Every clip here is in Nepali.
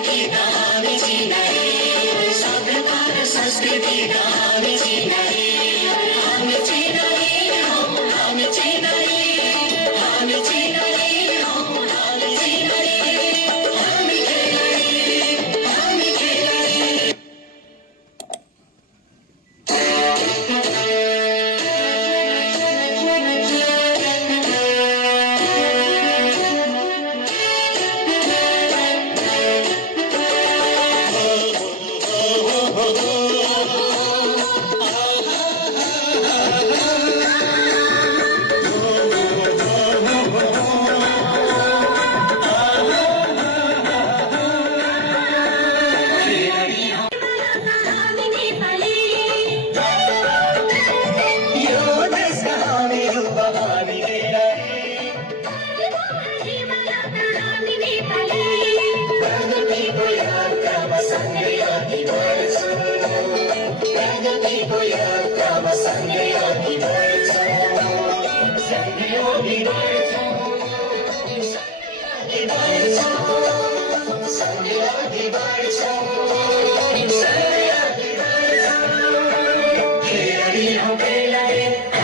संस्कृति का हामी चिनाए सभ्यता र संस्कृति का हामी चिनाए हामी चिनाए हौ हामी चिनाए हामी चिनाए हौ हामी चिनाए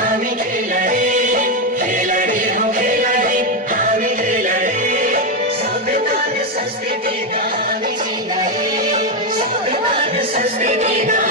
हामी खेलाडी हामी खेलाडी संस्कृति का हामी चिनाए सभ्यता र संस्कृति का